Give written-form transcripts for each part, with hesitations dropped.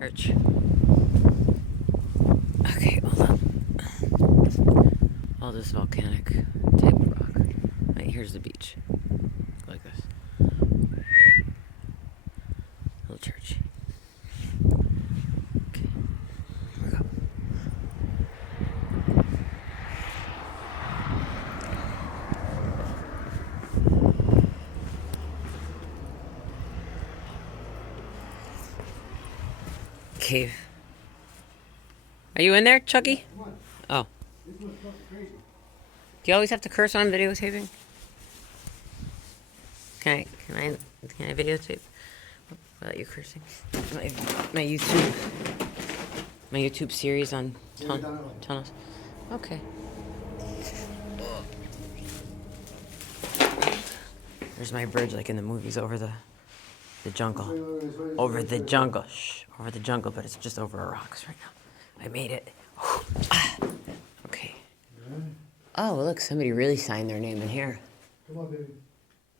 Church. Okay, hold on. All this volcanic type of rock. Right, here's the beach. Like this. Little church. Okay, here we go. Cave. Are you in there, Chucky? Oh. Do you always have to curse when I'm videotaping? Can I videotape without you cursing? My YouTube series on tunnels. Okay. There's my bridge like in the movies over the jungle. Over the jungle. Shh. Over the jungle, but it's just over rocks right now. I made it. Okay. Oh, look, somebody really signed their name in here. Come on, baby.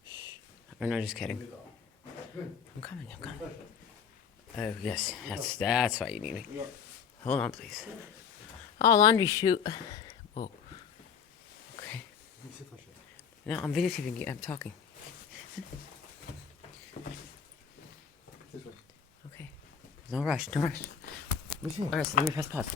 Shh. Or no, just kidding. I'm coming. Oh, yes. That's why you need me. Hold on, please. Oh, laundry chute. Whoa. Okay. No, I'm videotaping you. I'm talking. Okay. No rush. Alright, so let me press pause.